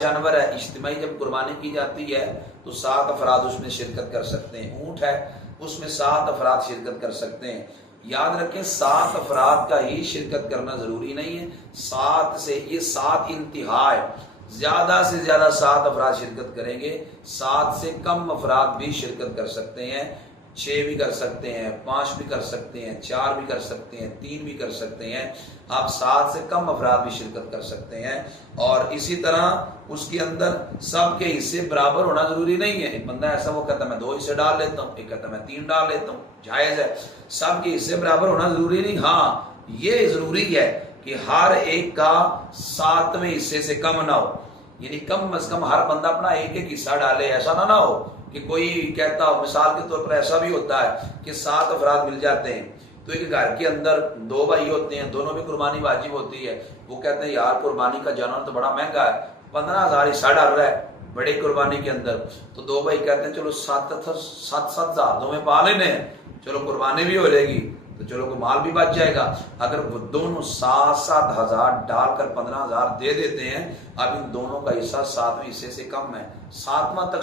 जानवर है, इज्तिमाई जब कुर्बानी की जाती है तो 7 अफराद उसमें शिरकत कर सकते हैं। ऊँट है, उसमें 7 अफराद शिरकत कर सकते हैं। याद रखें 7 अफराद का ही शिरकत करना जरूरी नहीं है। 7 से ये 7 इंतहा है, ज्यादा से ज्यादा 7 अफराद शिरकत करेंगे। 7 से कम अफराद भी शिरकत कर सकते हैं। 6 भी कर सकते हैं, 5 भी कर सकते हैं, 4 भी कर सकते हैं, 3 भी कर सकते हैं। आप 7 से कम अफराद भी शिरकत कर सकते हैं। और इसी तरह उसके अंदर सबके हिस्से बराबर होना जरूरी नहीं है। एक बंदा ऐसा वो कहता है मैं 2 हिस्से डाल लेता हूँ, एक कहता है मैं 3 डाल लेता हूँ, जायज है। सबके हिस्से बराबर होना जरूरी नहीं। हाँ, ये जरूरी है कि हर एक का 7वें हिस्से से कम ना हो, यानी कम से कम हर बंदा अपना एक एक हिस्सा डाले। ऐसा ना हो कि कोई कहता हो, मिसाल के तौर पर ऐसा भी होता है कि 7 अफराद मिल जाते हैं, तो एक घर के अंदर 2 भाई होते हैं, दोनों में कुर्बानी वाजिब होती है। वो कहते हैं यार कुर्बानी का जानवर तो बड़ा महंगा है, 15,000 हिस्सा डाल रहा है बड़ी कुर्बानी के अंदर। तो 2 भाई कहते हैं चलो 7,000 दो में पा लेने हैं, चलो कुर्बानी भी हो जाएगी, तो चलो को माल भी बच जाएगा। अगर वो दोनों 7-7 हजार डालकर 15,000 दे देते हैं, अब इन दोनों का हिस्सा 7वें हिस्से से कम है, 7वां तक